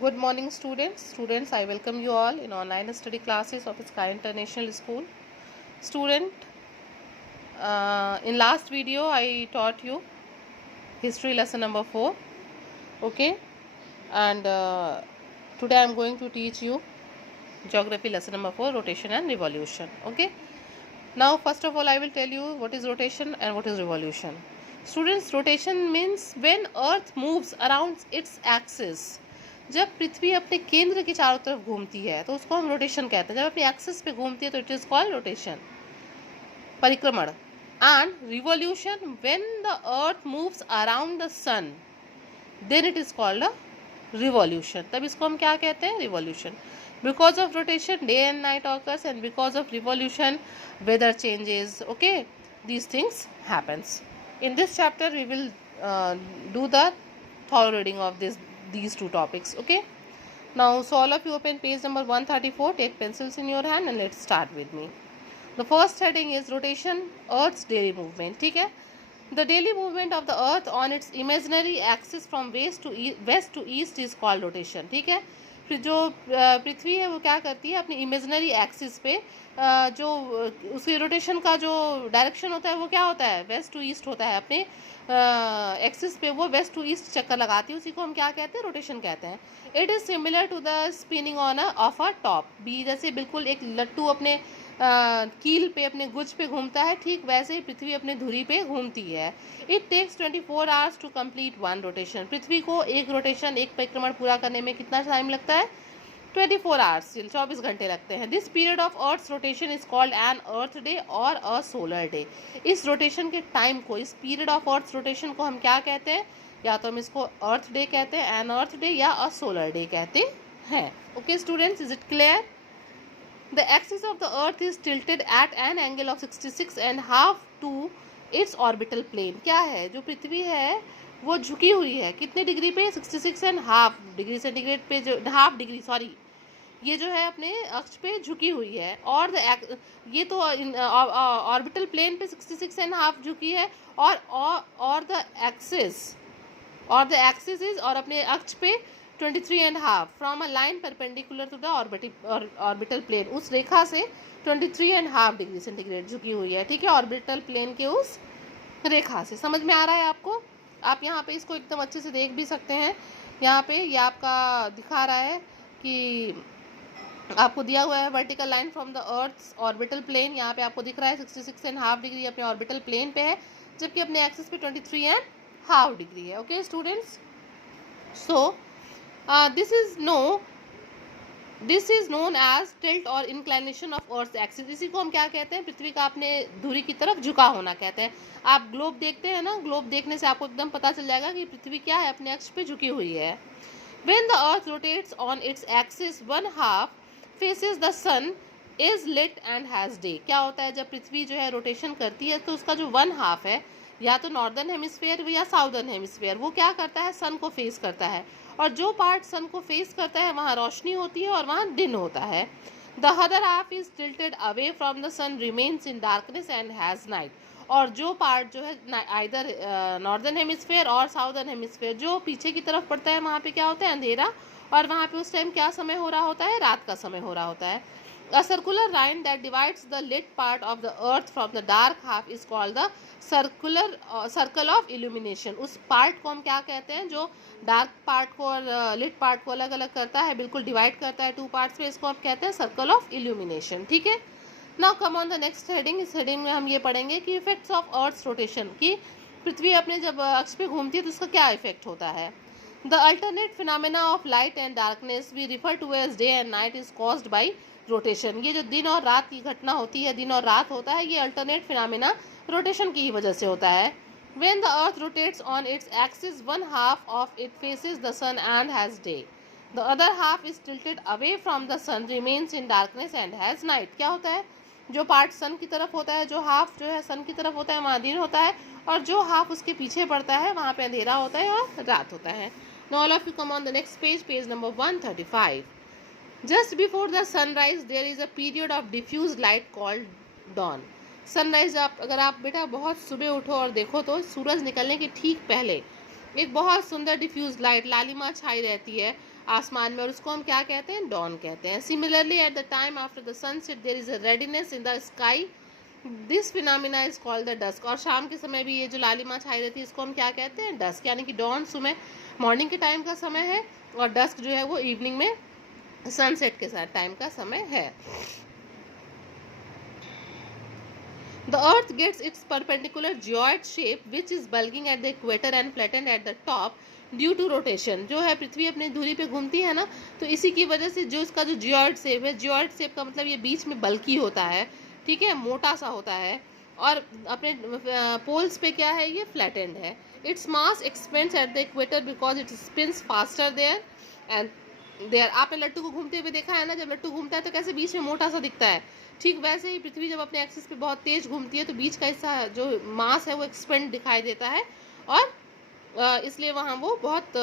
Good morning, students. Students, I welcome you all in online study classes of Sky International School. Student, in last video I taught you history lesson number 4. Okay, and today I am going to teach you geography lesson number 4, rotation and revolution. Okay. Now, first of all, I will tell you what is rotation and what is revolution. Students, rotation means when Earth moves around its axis. जब पृथ्वी अपने केंद्र के चारों तरफ घूमती है तो उसको हम रोटेशन कहते हैं. जब अपने एक्सिस पे घूमती है तो इट इज कॉल्ड रोटेशन, परिक्रमण. And revolution when the earth moves around the sun, then it is called a revolution. तब इसको हम क्या कहते हैं? Revolution. Because of rotation, day and night occurs, and because of revolution, weather changes. Okay, these things happens. In this chapter, we will do the thorough reading of these two topics. Okay. Now, so all of you open page number 134. Take pencils in your hand and let's start with me. The first heading is rotation, Earth's daily movement. ठीक है. The daily movement of the Earth on its imaginary axis from west to east is called rotation. ठीक है. फिर जो पृथ्वी है वो क्या करती है, अपनी इमेजिनरी एक्सिस पे जो उसकी रोटेशन का जो डायरेक्शन होता है वो क्या होता है? वेस्ट टू ईस्ट होता है. अपने एक्सिस पे वो वेस्ट टू ईस्ट चक्कर लगाती है, उसी को हम क्या कहते हैं? रोटेशन कहते हैं. It is similar to the spinning on off a top be. जैसे बिल्कुल एक लट्टू अपने कील पे, अपने गुज पे घूमता है, ठीक वैसे ही पृथ्वी अपने धुरी पे घूमती है. It takes 24 hours to complete one rotation. पृथ्वी को एक रोटेशन, एक परिक्रमण पूरा करने में कितना टाइम लगता है? 24 आवर्स, 24 घंटे लगते हैं. This period of earth rotation is called an earth day और अ सोलर डे. इस रोटेशन के टाइम को, इस पीरियड ऑफ अर्थ रोटेशन को हम क्या कहते हैं? या तो हम इसको अर्थ डे कहते हैं, एन अर्थ डे, या अ सोलर डे कहते हैं. Okay students, is it clear? The axis of the earth is tilted at an angle of 66.5 to its orbital plane. क्या है? जो पृथ्वी है वो झुकी हुई है कितने डिग्री पे? 66.5 डिग्री सेंटीग्रेड पे, जो हाफ डिग्री, सॉरी, ये जो है अपने अक्ष पे झुकी हुई है. और ये तो ऑर्बिटल प्लेन पे 66.5 झुकी है, और द एक्सिस इज, और अपने अक्ष पे 23.5 from a line perpendicular to the orbital plane. उस रेखा से 23.5 डिग्री सेंटीग्रेड झुकी हुई है. ठीक है, ऑर्बिटल प्लेन के उस रेखा से. समझ में आ रहा है आपको? आप यहाँ पे इसको एकदम अच्छे से देख भी सकते हैं. यहाँ पे ये आपका दिखा रहा है कि आपको दिया हुआ है vertical line from the earth orbital plane. यहाँ पे आपको दिख रहा है 66.5 डिग्री अपने ऑर्बिटल प्लेन पे है, जबकि अपने एक्सिस पे 23.5 डिग्री है. Okay students, so this is known as tilt और inclination of Earth's axis. इसी को हम क्या कहते हैं? पृथ्वी का अपने धुरी की तरफ झुका होना कहते हैं. आप ग्लोब देखते हैं ना, ग्लोब देखने से आपको एकदम पता चल जाएगा कि पृथ्वी क्या है? अपने अक्ष पे झुकी हुई है. When the Earth rotates on its axis, one half faces the sun is lit and has day. क्या होता है? जब पृथ्वी जो है रोटेशन करती है तो उसका जो वन हाफ है, या तो नॉर्दर्न हेमिस्फीयर या साउदर्न हेमिस्फीयर, वो क्या करता है? सन को फेस करता है. और जो पार्ट सन को फेस करता है वहाँ रोशनी होती है और वहाँ दिन होता है. The other half is tilted away from the sun remains in darkness and has night. और जो पार्ट जो है आइदर नॉर्दर्न हेमिस्फीयर और साउदर्न हेमिस्फीयर, जो पीछे की तरफ पड़ता है वहाँ पे क्या होता है? अंधेरा. और वहाँ पे उस टाइम क्या समय हो रहा होता है? रात का समय हो रहा होता है. A circular line that divides the lit part of the earth from the dark half is called the circle of illumination. उस पार्ट को हम क्या कहते हैं? जो डार्क पार्ट को और लिट पार्ट को अलग अलग करता है, बिल्कुल डिवाइड करता है टू पार्ट्स में, इसको हम कहते हैं सर्कल ऑफ इल्यूमिनेशन. ठीक है. Now come on the next heading. इस हेडिंग में हम ये पढ़ेंगे कि इफेक्ट्स ऑफ अर्थ रोटेशन, की पृथ्वी अपने जब अक्ष पे घूमती है तो उसका क्या इफेक्ट होता है. The alternate phenomena of light and darkness we refer to as day and night is caused by rotation. ये जो दिन और रात की घटना होती है, दिन और रात होता है, ये अल्टरनेट फिनोमेना रोटेशन की ही वजह से होता है. When the earth rotates on its axis, one half of it faces the sun and has day. The other half is tilted away from the sun, remains in darkness and has night. क्या होता है? जो part सन की तरफ होता है, जो half जो है सन की तरफ होता है वहाँ दिन होता है, और जो हाफ उसके पीछे पड़ता है वहाँ पे अंधेरा होता है और रात होता है. Now all of you come on the next page, page number 135. Just before the sunrise, there is a period of diffuse light called dawn. Sunrise अगर आप बेटा बहुत सुबह उठो और देखो तो सूरज निकलने के ठीक पहले एक बहुत सुंदर डिफ्यूज लाइट, लालिमा छाई रहती है, आसमान में, और उसको हम क्या कहते हैं, डॉन कहते हैं. Similarly at the time after the sunset there is a redness in the sky, this phenomena is called the dusk. और शाम के समय भी ये जो लालिमा छाई रहती है इसको हम क्या कहते हैं, डस्क. यानी कि डॉन सुबह मॉर्निंग के टाइम का समय है और डस्क जो है वो इवनिंग में सनसेट के साथ टाइम का समय है. The earth gets its perpendicular geoid shape which is bulging at the equator and flattened at the top due to rotation. जो है पृथ्वी अपनी धुरी पे घूमती है ना, तो इसी की वजह से जो इसका जो जियोइड शेप है, जियोइड शेप का मतलब ये बीच में बल्की होता है, ठीक है, मोटा सा होता है, और अपने पोल्स पे क्या है, ये फ्लैटेंड है. Its mass expands at the equator because it spins faster there and there. आपने लट्टू को घूमते हुए देखा है ना, जब लट्टू घूमता है तो कैसे बीच में मोटा सा दिखता है. ठीक वैसे ही पृथ्वी जब अपने एक्सिस पे बहुत तेज घूमती है तो बीच का हिस्सा जो मास है वो एक्सपेंड दिखाई देता है, और इसलिए वहाँ वो बहुत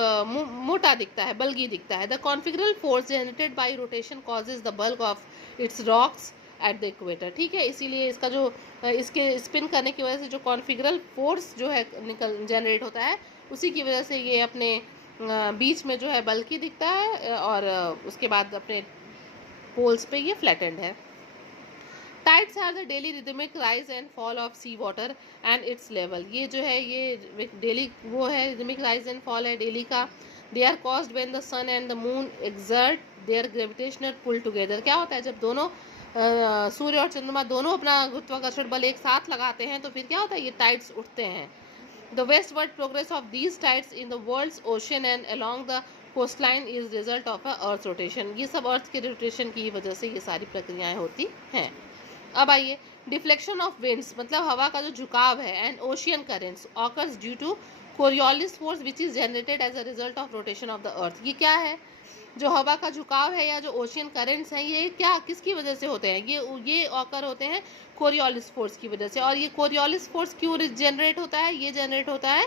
मोटा दिखता है, बल्गी दिखता है. The centrifugal force generated by rotation causes the bulk of its rocks at the equator. ठीक है, इसीलिए इसका जो इसके स्पिन करने की वजह से जो कॉन्फिगरल फोर्स जो है जनरेट होता है, उसी की वजह से ये अपने बीच में जो है बल्की दिखता है, और उसके बाद अपने पोल्स पे ये फ्लैटेंड है. Tides are the daily rhythmic rise and fall of sea water and its level. ये जो है ये डेली वो है, रिदमिक राइज एंड फॉल है डेली का. They are caused when the sun and the moon exert their gravitational pull together. क्या होता है, जब दोनों सूर्य और चंद्रमा दोनों अपना गुरुत्वाकर्षण बल एक साथ लगाते हैं तो फिर क्या होता है, ये टाइड्स उठते हैं. The westward progress of these tides in the world's ocean and along the coastline is result of a earth rotation. ये सब अर्थ के रोटेशन की वजह से ये सारी प्रक्रियाएं होती हैं. अब आइए, डिफ्लेक्शन ऑफ विंड्स मतलब हवा का जो झुकाव है, and ocean currents occurs due to Coriolis force which is generated as a result of rotation of the earth. ये क्या है, जो हवा का झुकाव है या जो ओशियन करेंट्स हैं, ये क्या किसकी वजह से होते हैं, ये ऑकर होते हैं कोरियोलिस फोर्स की वजह से. और ये कोरियोलिस फोर्स क्यों जनरेट होता है, ये जनरेट होता है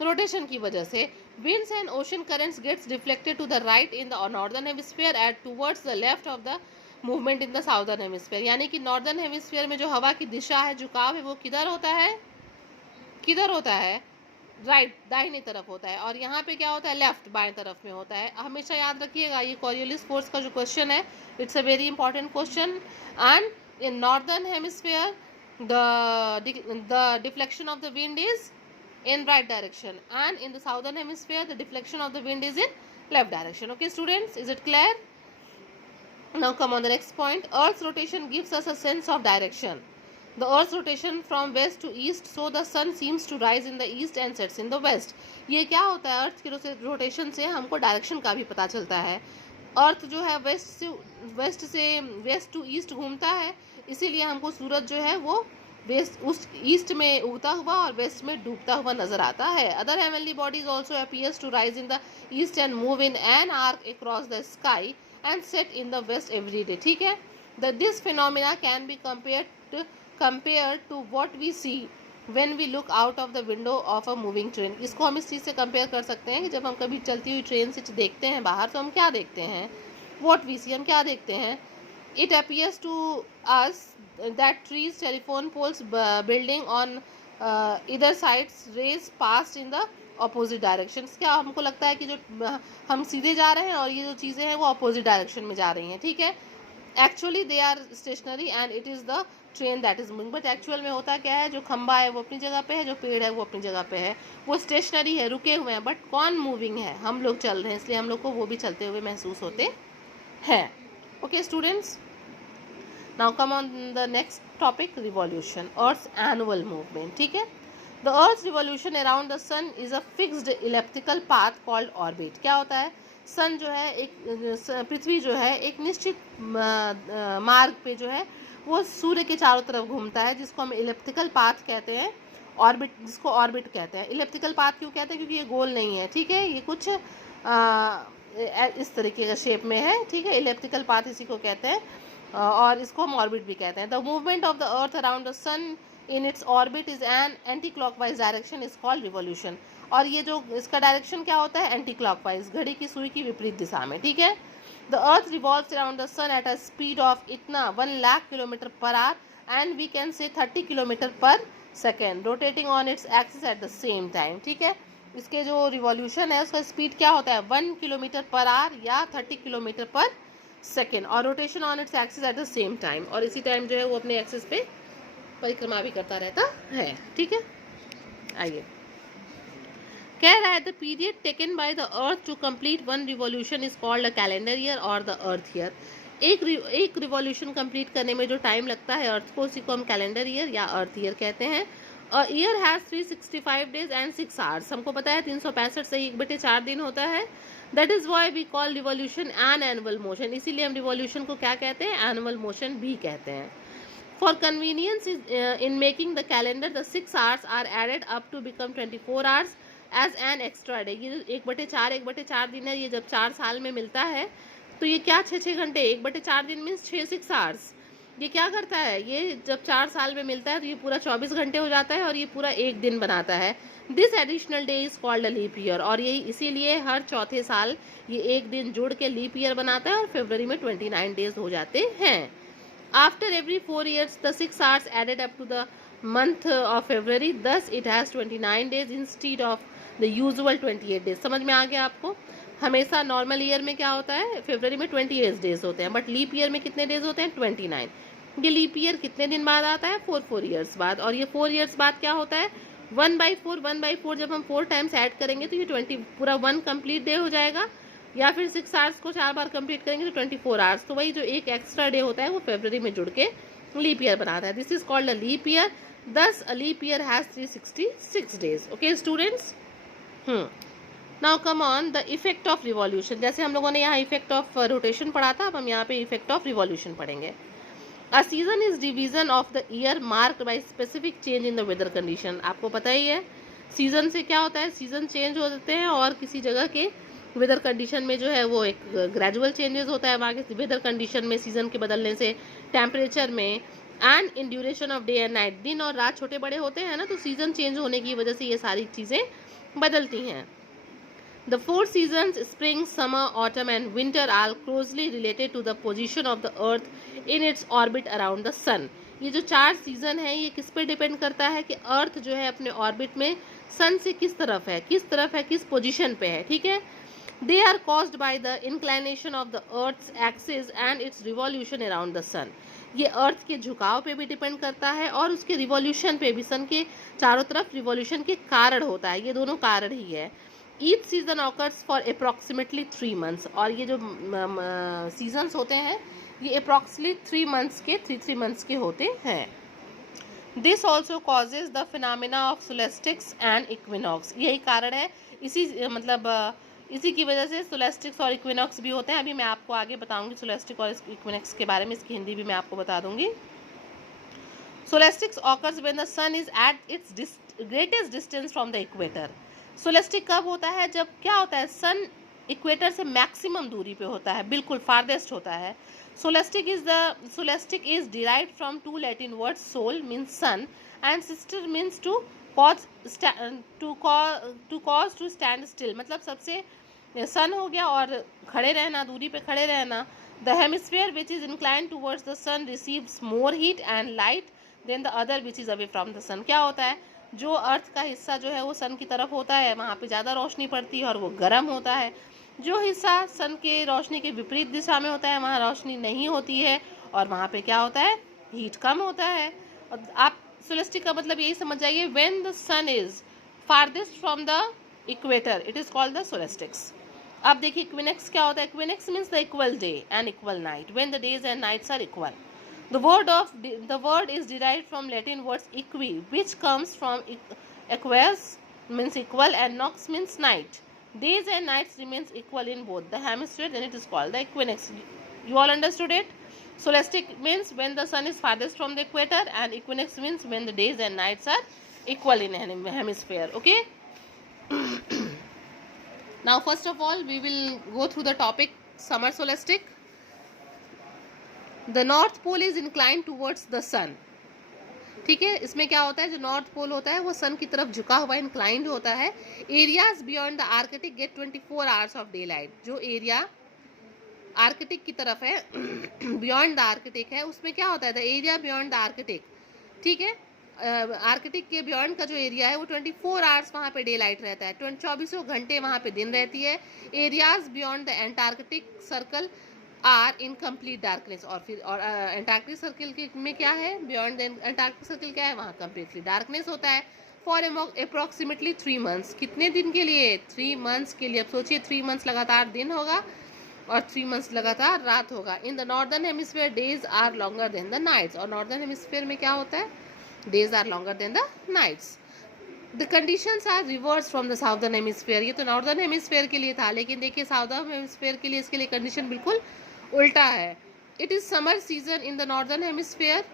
रोटेशन की वजह से. Winds and ocean currents gets reflected to the right in the northern hemisphere and towards the left of the movement in the southern hemisphere. यानी कि नॉर्दर्न हेमिस्फीयर में जो हवा की दिशा है, झुकाव है, वो किधर होता है, किधर होता है, राइट, दाहिनी तरफ होता है. और यहाँ पे क्या होता है, लेफ्ट, बाएं तरफ में होता है. हमेशा याद रखिएगा, ये कोरियोलिस फोर्स का जो क्वेश्चन है, it's a very important question. And in northern hemisphere the deflection of the wind is in right direction, and in the southern hemisphere the deflection of the wind is in left direction. Okay students, is it clear? Now come on the next point. Earth's rotation gives us a sense of direction. The earth's rotation from west to east, so the sun seems to rise in the east and sets in the west. ये क्या होता है, अर्थ की rotation से हमको direction का भी पता चलता है. अर्थ जो है वेस्ट टू ईस्ट घूमता है, इसीलिए हमको सूरज जो है वो वेस्ट उस ईस्ट में उगता हुआ और वेस्ट में डूबता हुआ नजर आता है. Other heavenly bodies also appears to rise in the east and move in an arc across the sky and set in the west every day. ठीक है, this phenomena can be compared to what we see when we look out of the window of a moving train. इसको हम इस चीज़ से compare कर सकते हैं कि जब हम कभी चलती हुई ट्रेन से देखते हैं बाहर, तो हम क्या देखते हैं, what we see, हम क्या देखते हैं. It appears to us that trees, telephone poles, building on either sides race past in the opposite directions. क्या हमको लगता है कि जो हम सीधे जा रहे हैं और ये जो चीज़ें हैं वो अपोजिट डायरेक्शन में जा रही हैं. ठीक है, actually they are stationery and it is the train that is moving. But actual में होता क्या है, जो खंबा है वो अपनी जगह पे है, जो पेड़ है वो अपनी जगह पे है, वो स्टेशनरी है, रुके हुए हैं. बट कौन मूविंग है, हम लोग चल रहे हैं, इसलिए हम लोग को वो भी चलते हुए महसूस होते हैं. Okay students, now come on the next topic, revolution, earth's annual movement. ठीक है, the earth revolution around the sun is a fixed elliptical path called orbit. क्या होता है, सन जो है एक पृथ्वी जो है एक निश्चित मार्ग पे जो है वो सूर्य के चारों तरफ घूमता है, जिसको हम इलेप्टिकल पाथ कहते हैं, ऑर्बिट, जिसको ऑर्बिट कहते हैं. इलेप्टिकल पाथ क्यों कहते हैं, क्योंकि ये गोल नहीं है. ठीक है, ये कुछ इस तरीके का शेप में है. ठीक है, इलेप्टिकल पाथ इसी को कहते हैं, और इसको हम ऑर्बिट भी कहते हैं. The movement of the earth around the sun in its orbit is an anti clockwise direction is called revolution. और ये जो इसका डायरेक्शन क्या होता है, एंटी क्लॉकवाइज, घड़ी की सुई की विपरीत दिशा में. ठीक है, the earth revolves around the sun at a speed of इतना 1 lakh kilometre per hour and we can say 30 kilometre per second, rotating on its axis at the same time. ठीक है, इसके जो रिवॉल्यूशन है उसका स्पीड क्या होता है 1 किलोमीटर पर आवर या 30 किलोमीटर पर सेकेंड, और rotation on its axis at the same time, और इसी टाइम जो है वो अपने एक्सिस पे परिक्रमा भी करता रहता है। ठीक है, आइए कह रहा है the period taken by the earth to complete one revolution is called a calendar year और द अर्थ ईयर। एक रिवॉल्यूशन कंप्लीट करने में जो टाइम लगता है अर्थ को, उसी को हम कैलेंडर ईयर या अर्थ ईयर कहते हैं। A year has 365 days and 6 hours. हमको पता है 365 से 1/4 दिन होता है। That is why we call revolution an annual motion. इसीलिए हम रिवॉल्यूशन को क्या कहते हैं, एनुअल मोशन भी कहते हैं। For convenience in making the calendar, the 6 hours are added up to become 24 hours as an extra day. ये 1/4 दिन है, ये जब 4 साल में मिलता है तो ये क्या 6 घंटे, 1/4 दिन मीन्स 6 आवर्स। ये क्या करता है, ये जब 4 साल में मिलता है तो ये पूरा 24 घंटे हो जाता है और ये पूरा एक दिन बनाता है। This additional day is called a leap year, और यही इसीलिए हर चौथे साल ये एक दिन जुड़ के लीप ईयर बनाता है और फरवरी में 29 डेज हो जाते हैं। After every 4 years, the 6 hours added up to the month of February. Thus, it has 29 days instead of the usual 28 days. समझ में आ गया आपको? हमेशा नॉर्मल ईयर में क्या होता है, फरवरी में 28 डेज होते हैं, बट लीप ईयर में कितने डेज होते हैं, 29। ये लीप ईयर कितने दिन बाद आता है, 4 ईयर्स बाद, और ये 4 ईयर्स बाद क्या होता है 1/4 जब हम 4 टाइम्स ऐड करेंगे तो ये 20 पूरा 1 कंप्लीट डे हो जाएगा, या फिर 6 आवर्स को 4 बार कंप्लीट करेंगे तो 24 आवर्स। तो वही जो एक एक्स्ट्रा डे होता है वो फरवरी में जुड़ के लीप ईयर बनाता है। This is called a leap year. Thus a leap year has 366 days. Okay students, now come on the effect of revolution. जैसे हम लोगों ने यहाँ इफेक्ट ऑफ रोटेशन पढ़ा था, अब हम यहाँ पे इफेक्ट ऑफ रिवॉल्यूशन पढ़ेंगे। A season is division of the year marked by specific change in the weather condition. आपको पता ही है सीजन से क्या होता है, सीजन चेंज हो जाते हैं और किसी जगह के वेदर कंडीशन में जो है वो एक ग्रेजुअल चेंजेस होता है वहाँ के वेदर कंडीशन में, सीजन के बदलने से, टेम्परेचर में, and in duration of day and night. दिन और रात छोटे बड़े होते हैं ना, तो सीजन चेंज होने की वजह से ये सारी चीज़ें बदलती हैं। The 4 seasons, spring, summer, autumn and winter, are closely related to the position of the earth in its orbit around the sun. ये जो 4 सीजन है ये किस पे डिपेंड करता है कि अर्थ जो है अपने ऑर्बिट में सन से किस तरफ है, किस पोजीशन पे है। ठीक है, they are caused by the inclination of the earth's axis and its revolution around the sun. ये अर्थ के झुकाव पे भी डिपेंड करता है और उसके रिवॉल्यूशन पे भी, सन के चारों तरफ रिवॉल्यूशन के कारण होता है, ये दोनों कारण ही है। Each season occurs for approximately 3 months, और ये जो सीजन्स होते हैं ये अप्रॉक्सीमेटली 3 months के होते हैं। This also causes the phenomena of solstices and equinox. यही कारण है, इसी की वजह से सोलेस्टिक्स और इक्विनॉक्स भी होते हैं। अभी मैं आपको आगे बताऊंगी सोलेस्टिक और इक्विनॉक्स के बारे में, इसकी हिंदी भी मैं आपको बता दूंगी। Solstices occurs when the sun is at its greatest distance from the equator. Solstice कब होता है, जब क्या होता है, सन इक्वेटर से मैक्सिमम दूरी पे होता है, बिल्कुल फारदेस्ट होता है। Solstice is derived from 2 Latin words, sol means sun and sister means to cause to stand still, मतलब सबसे सन हो गया और खड़े रहना, दूरी पे खड़े रहना। The hemisphere which is incline towards the sun receives more heat and light than the other which is away from the sun. क्या होता है, जो अर्थ का हिस्सा जो है वो सन की तरफ होता है, वहाँ पे ज़्यादा रोशनी पड़ती है और वो गर्म होता है। जो हिस्सा सन के रोशनी के विपरीत दिशा में होता है वहाँ रोशनी नहीं होती है और वहाँ पे क्या होता है, हीट कम होता है। और आप सोलेस्टिक का मतलब यही समझ जाइए, when the sun is farthest from the equator it is called the solstices. अब देखिए इक्विनेक्स क्या होता है। Equinox means the equal day and equal night, when the days and nights are equal. The word is derived from Latin words equi, which comes from equus means equal and nox means night. Days and nights remains equal in both the hemispheres, then it is called the equinox. You all understood it? Solastic means when the sun is farthest from the equator, and equinox means when the days and nights are equal in hemisphere. Okay? Now first of all we will go through the topic summer solastic. The north pole is incline towards the sun. ठीक है, इसमें क्या होता है, जो north pole होता है वो सन की तरफ झुका हुआ इंक्लाइंड होता है। Areas beyond the arctic get 24 hours of day light. जो एरिया आर्कटिक की तरफ है बियॉन्ड द आर्कटिक है, उसमें क्या होता है, the area beyond the Arctic, ठीक है, आर्कटिक के बियॉन्ड का जो एरिया है वो 24 आवर्स वहाँ पे डे लाइट रहता है, 24 घंटे वहाँ पे दिन रहती है। Areas beyond the antarctic circle are in complete darkness. और फिर और एंटार्कटिक सर्कल के में क्या है, बियॉन्ड द एंटार्कटिक सर्कल क्या है, वहाँ कंप्लीटली डार्कनेस होता है फॉर अप्रोक्सीमेटली 3 मंथ्स। कितने दिन के लिए, 3 मंथ्स के लिए। अब सोचिए 3 मंथ्स लगातार दिन होगा और 3 मंथ्स लगातार रात होगा। In the northern hemisphere days are longer than the nights. और नॉर्दर्न हेमिस्फीयर में क्या होता है, days are longer than the nights. The conditions are reverse from the southern hemisphere. ये तो नॉर्दर्न हेमिस्फीयर के लिए था, लेकिन देखिए साउदर्न हेमिस्फीयर के लिए इसके लिए कंडीशन बिल्कुल उल्टा है। It is summer season in the northern hemisphere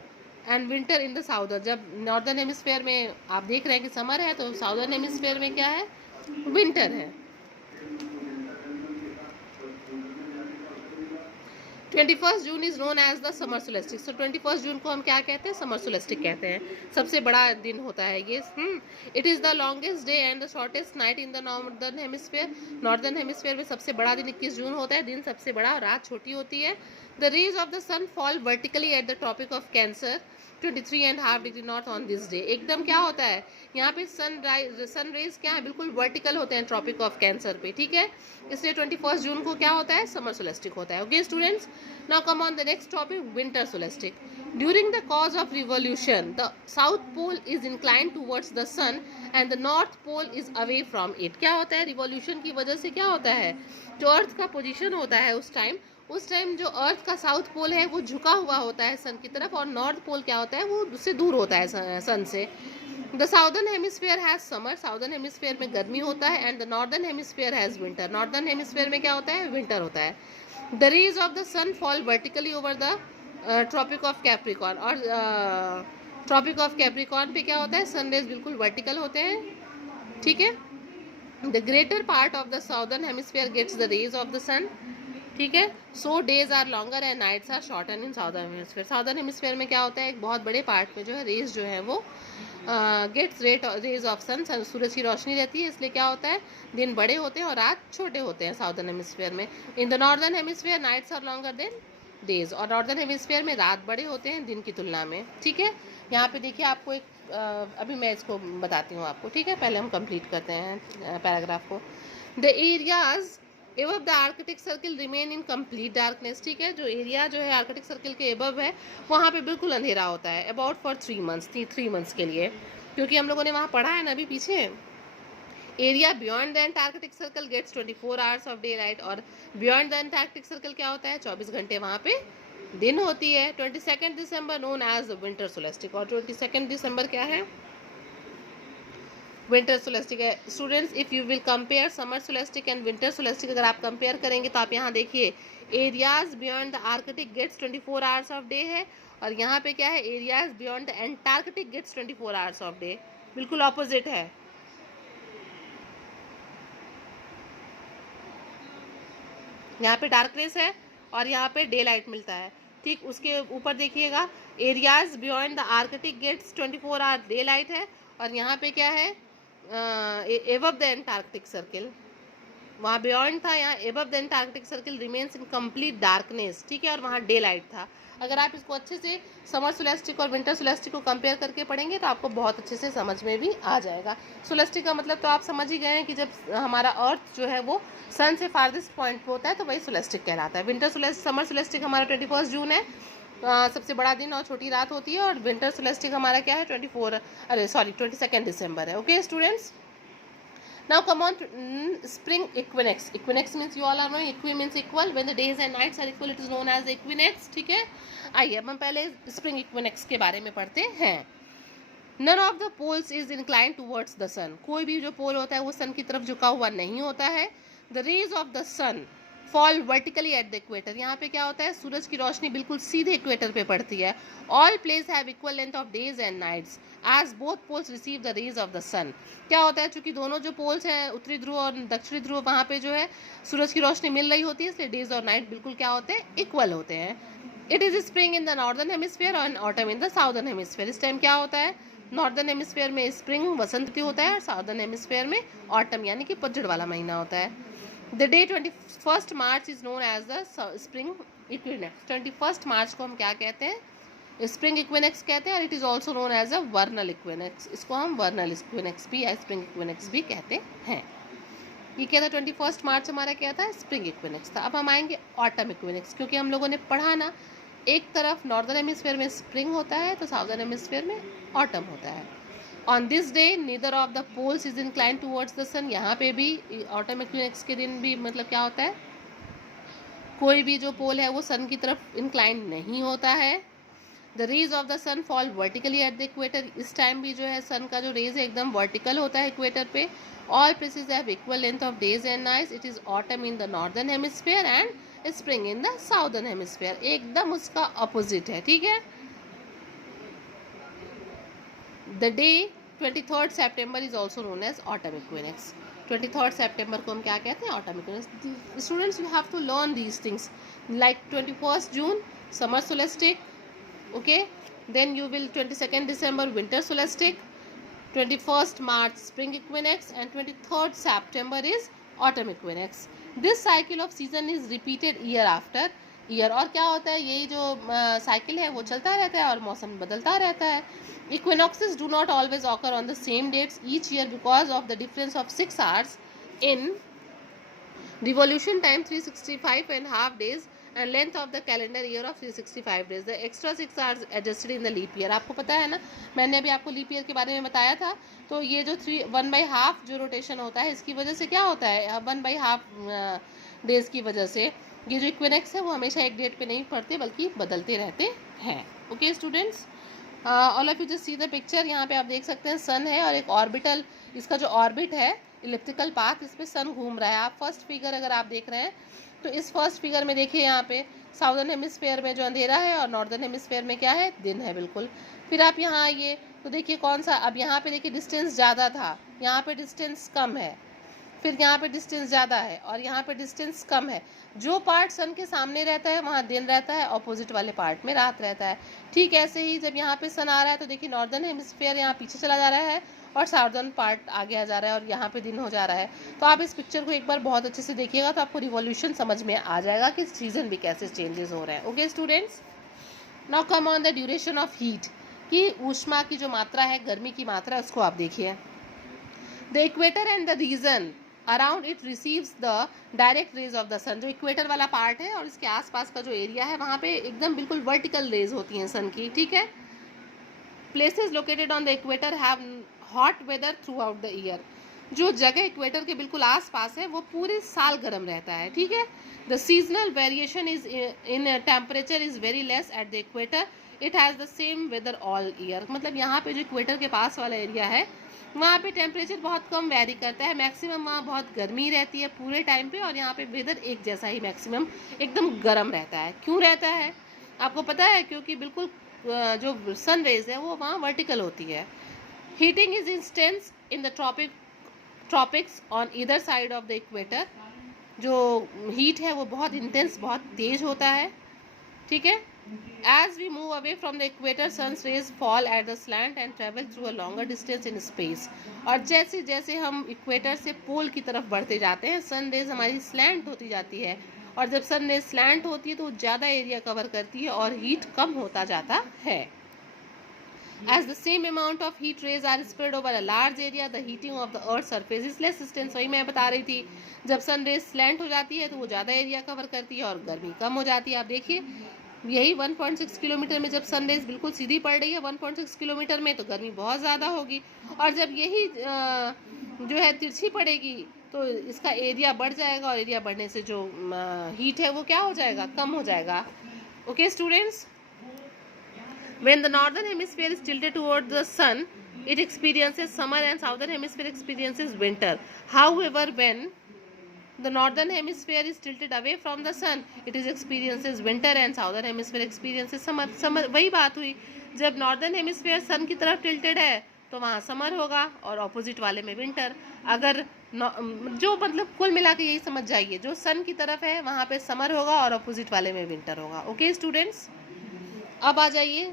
and winter in the southern. जब नॉर्दर्न हेमिस्फीयर में आप देख रहे हैं कि समर है, तो साउदर्न हेमिस्फीयर में क्या है, विंटर है। 21 June is known as the summer solstice. So 21 जून को हम क्या कहते हैं, समर सोलेस्टिक कहते हैं। सबसे बड़ा दिन होता है ये। It is the longest day and the shortest night in the northern hemisphere. Northern hemisphere में सबसे बड़ा दिन 21 जून होता है, दिन सबसे बड़ा और रात छोटी होती है। The rays of the sun fall vertically at the tropic of cancer 23.5 degree north on this day. एकदम क्या होता है यहाँ पे, सन रेज क्या है, बिल्कुल वर्टिकल होते हैं ट्रॉपिक ऑफ कैंसर पे, ठीक है। इसलिए 21 जून को क्या होता है, समर सोलेस्टिक होता है। Okay students, now come on the next topic, winter solstice. During the cause of revolution the south pole is incline towards the sun and the north pole is away from it. क्या होता है, revolution की वजह से क्या होता है, जो अर्थ का पोजिशन होता है उस टाइम जो अर्थ का साउथ पोल है वो झुका हुआ होता है सन की तरफ, और नॉर्थ पोल क्या होता है, वो उससे दूर होता है सन से। The southern hemisphere has summer. Southern hemisphere में गर्मी होता है। And the northern hemisphere has winter. Northern hemisphere में क्या होता है, विंटर होता है। The rays of the sun fall vertically over the tropic of capricorn. और ट्रॉपिक ऑफ कैप्रिकॉर्न पे क्या होता है, सन रेज बिल्कुल वर्टिकल होते हैं, ठीक है। The greater part of the southern hemisphere gets the rays of the sun, ठीक है। So days are longer and nights are shorter in southern hemisphere. Southern hemisphere में क्या होता है, एक बहुत बड़े पार्ट में जो है रेज जो है वो गेट्स रेज ऑफ सन, सूरज की रोशनी रहती है, इसलिए क्या होता है, दिन बड़े होते हैं और रात छोटे होते हैं साउदर्न हेमिस्फीयर में। In the northern hemisphere nights are longer than days. और नॉर्दर्न हेमिस्फीयर में रात बड़े होते हैं दिन की तुलना में, ठीक है। यहाँ पे देखिए आपको एक अभी मैं इसको बताती हूँ आपको, ठीक है। पहले हम कंप्लीट करते हैं पैराग्राफ को। The areas above the Arctic circle remain in complete darkness, ठीक है। जो एरिया जो है आर्कटिक सर्किल के एबव है वहाँ पे बिल्कुल अंधेरा होता है, अबाउट फॉर 3 मंथ्स, 3 मंथ्स के लिए, क्योंकि हम लोगों ने वहाँ पढ़ा है ना अभी पीछे। Area beyond the antarctic circle gets 24 hours of day light. और बियॉन्ड द एंटार्कटिक सर्कल क्या होता है, 24 घंटे वहाँ पे दिन होती है। 22 December known as winter solstice. और 22 दिसंबर क्या है, विंटर सोलेस्टिक है। Students, if you will compare summer solstice and winter solstice, अगर आप कंपेयर करेंगे तो आप यहाँ देखिए, areas beyond the arctic gets 24 hours of day है, और यहाँ पे क्या है, areas beyond the antarctic gets 24 hours of day, बिल्कुल ऑपोजिट है। यहाँ पे डार्कनेस है और यहाँ पे डे लाइट मिलता है, ठीक। उसके ऊपर देखिएगा, areas beyond the arctic gets 24 hour day light है, और यहाँ पे क्या है, एबव द एंटार्कटिक सर्किल, वहाँ बियॉन्ड था, यहाँ above the antarctic circle remains in complete darkness, ठीक है, और वहाँ डे लाइट था। अगर आप इसको अच्छे से समर सोलेस्टिक और विंटर सोलेस्टिक को कंपेयर करके पढ़ेंगे तो आपको बहुत अच्छे से समझ में भी आ जाएगा। सोलेस्टिक का मतलब तो आप समझ ही गए हैं कि जब हमारा अर्थ जो है वो सन से फारदेस्ट पॉइंट पे होता है तो वही सोलेस्टिक कहलाता है। समर सोलेस्टिक हमारा 21 जून है, सबसे बड़ा दिन और छोटी रात होती है, और विंटर सोलेस्टिक हमारा क्या है, 22 दिसंबर है। Okay students, now come on to spring equinox. Equinox means you all are knowing, equi means equal, when the days and nights are equal it is known as equinox, ठीक है। आइए अब हम पहले spring equinox के बारे में पढ़ते हैं। None of the poles is inclined towards the sun. कोई भी जो पोल होता है वो सन की तरफ झुका हुआ नहीं होता है। The rays of the sun fall vertically at the equator. यहाँ पे क्या होता है, सूरज की रोशनी बिल्कुल सीधे इक्वेटर पे पड़ती है। All place have equal length of days and nights as both poles receive the rays of the sun. क्या होता है, चूंकि दोनों जो पोल्स हैं, उत्तरी ध्रुव और दक्षिणी ध्रुव, वहाँ पे जो है सूरज की रोशनी मिल रही होती है, इसलिए डेज और नाइट बिल्कुल क्या होते हैं, इक्वल होते हैं। It is spring in the northern hemisphere और autumn in the southern hemisphere. इस टाइम क्या होता है, नॉर्दर्न हेमिस्फीयर में स्प्रिंग वसंत ऋतु होता है, और साउदर्न हेमिस्फीयर में ऑटम यानी कि पतझड़ वाला महीना होता है। The day 21 March is known as the spring equinox. 21 मार्च को हम क्या कहते हैं, स्प्रिंग इक्विनेक्स कहते हैं और it is also known as a vernal equinox, इसको हम वर्नल इक्विनेक्स भी या स्प्रिंग इक्विनेक्स भी कहते हैं। ये क्या था, 21 मार्च हमारा क्या था, स्प्रिंग इक्विनेक्स था। अब हम आएंगे ऑटम इक्विनेक्स, क्योंकि हम लोगों ने पढ़ा ना, एक तरफ नॉर्दर्न हेमिस्फीयर में स्प्रिंग होता है तो साउदर्न हेमिस्फीयर में ऑटम होता है। On this day neither of the poles is incline towards the sun, यहाँ पे भी ऑटम इक्विनेक्स के दिन भी मतलब क्या होता है, कोई भी जो पोल है वो सन की तरफ इंक्लाइन नहीं होता है। The rays of the sun fall vertically at the equator, इस टाइम भी जो है सन का जो रेज है एकदम वर्टिकल होता है इक्वेटर पे। All places have equal length of days and nights, it is autumn in the northern hemisphere and spring in the southern hemisphere, एकदम उसका अपोजिट है, ठीक है। The day 23 September is also known as autumn equinox, 23 सितंबर को हम क्या कहते हैं, autumn equinox. Students you have to learn these things, like 21 June summer solstice, okay, then you will 22nd December winter solstice, 21st March spring equinox and 23rd September is autumn equinox. This cycle of season is repeated year after year, और क्या होता है, यही जो cycle है वो चलता रहता है और मौसम बदलता रहता है। Equinoxes do not always occur on the same dates each year because of the difference of 6 hours in revolution time, 365.5 days, and length of the calendar year of 365 days. The extra 6 hours adjusted in the leap year. आपको पता है ना, मैंने अभी आपको leap year के बारे में बताया था। तो ये जो 1/2 जो रोटेशन होता है, इसकी वजह से क्या होता है, 1/2 डेज की वजह से ये जो इक्विनेक्स है वो हमेशा एक डेट पे नहीं पड़ते बल्कि बदलते रहते हैं। Okay students, all of you just see the picture, यहाँ पे आप देख सकते हैं सन है और एक ऑर्बिटल, इसका जो ऑर्बिट है इलिप्टिकल पाथ, इस पे सन घूम रहा है। आप फर्स्ट फिगर अगर आप देख रहे हैं तो इस फर्स्ट फिगर में देखिए, यहाँ पे साउदर्न हेमिस्फीयर में जो अंधेरा है और नॉर्दर्न हेमिस्फीयर में क्या है, दिन है बिल्कुल। फिर आप यहाँ आइए तो देखिए कौन सा, अब यहाँ पे देखिए डिस्टेंस ज़्यादा था, यहाँ पे डिस्टेंस कम है, फिर यहाँ पे डिस्टेंस ज़्यादा है और यहाँ पे डिस्टेंस कम है। जो पार्ट सन के सामने रहता है वहाँ दिन रहता है, ऑपोजिट वाले पार्ट में रात रहता है। ठीक ऐसे ही जब यहाँ पे सन आ रहा है तो देखिए नॉर्दर्न हेमिस्फीयर यहाँ पीछे चला जा रहा है और साउदर्न पार्ट आगे आ जा रहा है और यहाँ पे दिन हो जा रहा है। तो आप इस पिक्चर को एक बार बहुत अच्छे से देखिएगा तो आपको रिवॉल्यूशन समझ में आ जाएगा कि सीजन भी कैसे चेंजेस हो रहे हैं। Okay students, now come on the duration of heat, कि ऊष्मा की जो मात्रा है, गर्मी की मात्रा, उसको आप देखिए। The equator and the region around it receives the direct rays of the sun, जो इक्वेटर वाला पार्ट है और इसके आसपास का जो एरिया है वहाँ पे एकदम बिल्कुल वर्टिकल रेज होती हैं सन की, ठीक है। Places located on the equator have hot whether through out the year, जो जगह इक्वेटर के बिल्कुल आसपास है वो पूरे साल गर्म रहता है, ठीक है। The seasonal variation is in temperature is very less at the equator, it has the same weather all year, मतलब यहाँ पे जो इक्वेटर के पास वाला एरिया है वहाँ पे टेम्परेचर बहुत कम वेरी करता है, मैक्सिमम वहाँ बहुत गर्मी रहती है पूरे टाइम पे, और यहाँ पे वेदर एक जैसा ही मैक्सिमम एकदम गर्म रहता है। क्यों रहता है आपको पता है, क्योंकि बिल्कुल जो सन रेज है वो वहाँ वर्टिकल होती है। Heating is instance in the tropics on either side of the equator, जो हीट है वो बहुत इंटेंस, बहुत तेज होता है, ठीक है। As we move away from the equator, sun's rays fall at the slant and travel through a longer distance in space. और जैसे जैसे हम इक्वेटर से पोल की तरफ बढ़ते जाते हैं, सन रेज हमारी स्लैंट होती जाती है, और जब सन रेज स्लैंट होती है तो ज़्यादा एरिया कवर करती है और हीट कम होता जाता है। As the same amount of heat rays are spread over a large area, the heating of the earth's surface is less distance. वही मैं बता रही थी, जब सन रेज स्लैंट हो जाती है तो वो ज़्यादा एरिया कवर करती है और गर्मी कम हो जाती है। आप देखिए यही 1.6 किलोमीटर में जब सन रेज बिल्कुल सीधी पड़ रही है 1.6 किलोमीटर में, तो गर्मी बहुत ज़्यादा होगी, और जब यही जो है तिरछी पड़ेगी तो इसका एरिया बढ़ जाएगा, और एरिया बढ़ने से जो हीट है वो क्या हो जाएगा, कम हो जाएगा। Okay students, when the northern hemisphere is tilted toward the sun, it experiences summer and southern hemisphere experiences winter. However, when the northern hemisphere is tilted away from the sun, it is experiences winter and southern hemisphere experiences summer. वही बात हुई, जब northern hemisphere sun की तरफ tilted है तो वहाँ summer होगा और ऑपोजिट वाले में विंटर। अगर जो मतलब कुल मिला के यही समझ जाइए, जो सन की तरफ है वहाँ पे समर होगा और ऑपोजिट वाले में विंटर होगा। ओके स्टूडेंट्स, अब आ जाइए,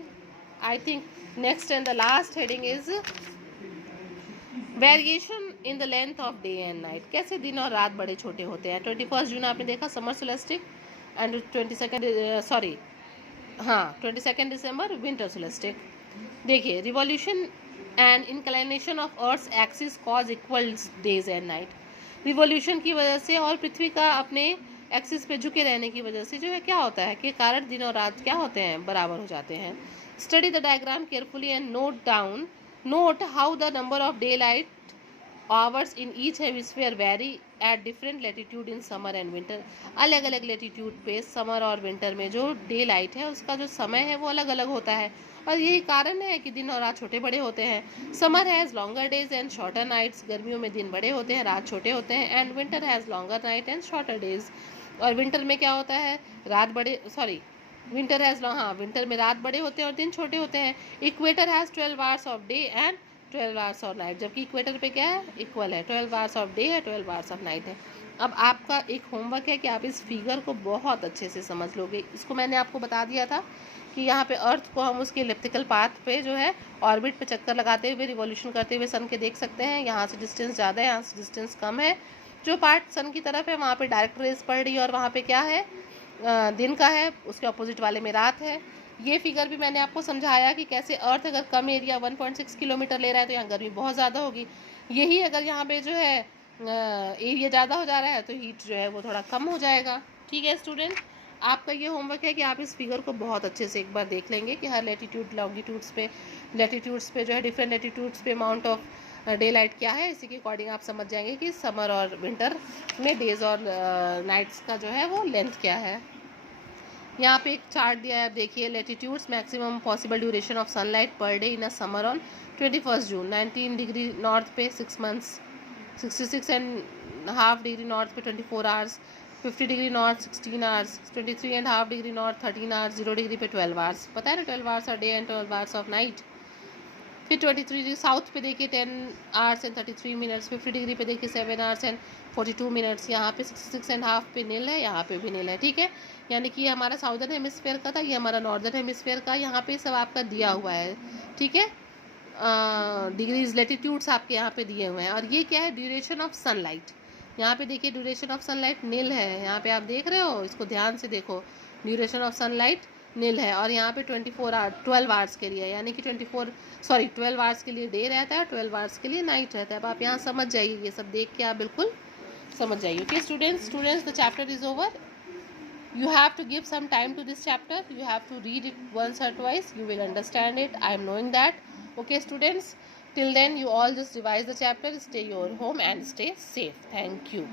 I think next and the last heading is variation in the length of day and night. कैसे दिन और रात बड़े छोटे होते हैं। 21 जून आपने देखा समर सोलेस्टिक एंड 22nd हाँ 22 दिसंबर विंटर सोलेस्टिक। देखिए, revolution and inclination of earth's axis cause equal days and night. Revolution की वजह से और पृथ्वी का अपने एक्सिस पे झुके रहने की वजह से जो है क्या होता है कि कारण दिन और रात क्या होते हैं, बराबर हो जाते हैं। Study the diagram carefully and note how the number of day light hours in each hemisphere very at different latitude in summer and winter. अलग अलग लेटीट्यूड पे समर और विंटर में जो डे लाइट है उसका जो समय है वो अलग अलग होता है, और यही कारण है कि दिन और रात छोटे बड़े होते हैं। Summer has longer days and shorter nights. गर्मियों में दिन बड़े होते हैं, रात छोटे होते हैं। And winter has longer night and shorter days. और विंटर में क्या होता है, रात बड़े सॉरी विंटर हैज़ हाँ विंटर में रात बड़े होते हैं और दिन छोटे होते हैं। Equator has 12 hours of day and 12 hours of night, जबकि इक्वेटर पे क्या है, इक्वल है, 12 आवर्स ऑफ डे है, 12 आवर्स ऑफ नाइट है। अब आपका एक होमवर्क है कि आप इस फिगर को बहुत अच्छे से समझ लोगे। इसको मैंने आपको बता दिया था कि यहाँ पे अर्थ को हम उसके इलिप्टिकल पाथ पे जो है ऑर्बिट पे चक्कर लगाते हुए रिवॉल्यूशन करते हुए सन के देख सकते हैं। यहाँ से डिस्टेंस ज़्यादा है, यहाँ से डिस्टेंस कम है। जो पार्ट सन की तरफ है वहाँ पे डायरेक्ट रेज पड़ रही है और वहाँ पे क्या है, दिन का है, उसके अपोजिट वाले में रात है। ये फिगर भी मैंने आपको समझाया कि कैसे अर्थ अगर कम एरिया 1.6 किलोमीटर ले रहा है तो यहाँ गर्मी बहुत ज़्यादा होगी। यही अगर यहाँ पे जो है एरिया ज़्यादा हो जा रहा है तो हीट जो है वो थोड़ा कम हो जाएगा। ठीक है स्टूडेंट, आपका ये होमवर्क है कि आप इस फिगर को बहुत अच्छे से एक बार देख लेंगे कि हर लेटीट्यूड्स पे जो है डिफरेंट लेटीट्यूड्स पे अमाउंट ऑफ डे लाइट क्या है। इसी के अकॉर्डिंग आप समझ जाएंगे कि समर और विंटर में डेज और नाइट्स का जो है वो लेंथ क्या है। यहाँ पे एक चार्ट दिया है, आप देखिए। Latitudes maximum possible duration of sunlight per day in a summer on 21 June 19 degree north पे 6 मंथ्स, 66.5 डिग्री नॉर्थ पे 24 hours, 50 degree north 16 hours, 23.5 degree north 13 hours, 0 degree पे 12 आवर्स। पता है ना, 12 hours of day and 12 hours of night. फिर 23 degree south पे देखिए 10 hours and 33 minutes, 50 degree पे देखिए 7 आवर्स एंड 42 मिनट्स। यहाँ पे 66.5 पे नील है, यहाँ पे भी नील है। ठीक है, यानी कि ये हमारा साउदर्न हेमिस्फेयर का था, ये हमारा नॉर्दर्न हेमिस्फेयर का। यहाँ पे सब आपका दिया हुआ है। ठीक है, डिग्रीज लेटीट्यूड्स आपके यहाँ पे दिए हुए हैं। और ये क्या है, ड्यूरेशन ऑफ सनलाइट। यहाँ पे देखिए ड्यूरेशन ऑफ सनलाइट नील है, यहाँ पे आप देख रहे हो, इसको ध्यान से देखो। ड्यूरेशन ऑफ सनलाइट नील है और यहाँ पे 12 आवर्स के लिए, यानी कि 12 आवर्स के लिए डे रहता है, 12 आवर्स के लिए नाइट रहता है। अब आप यहाँ समझ जाइए, ये सब देख के आप बिल्कुल समझ जाइए। Okay students, the chapter is over. You have to give some time to this chapter. You have to read it once or twice. You will understand it. I am knowing that. Okay students, till then you all just revise the chapter. Stay your home and stay safe. Thank you.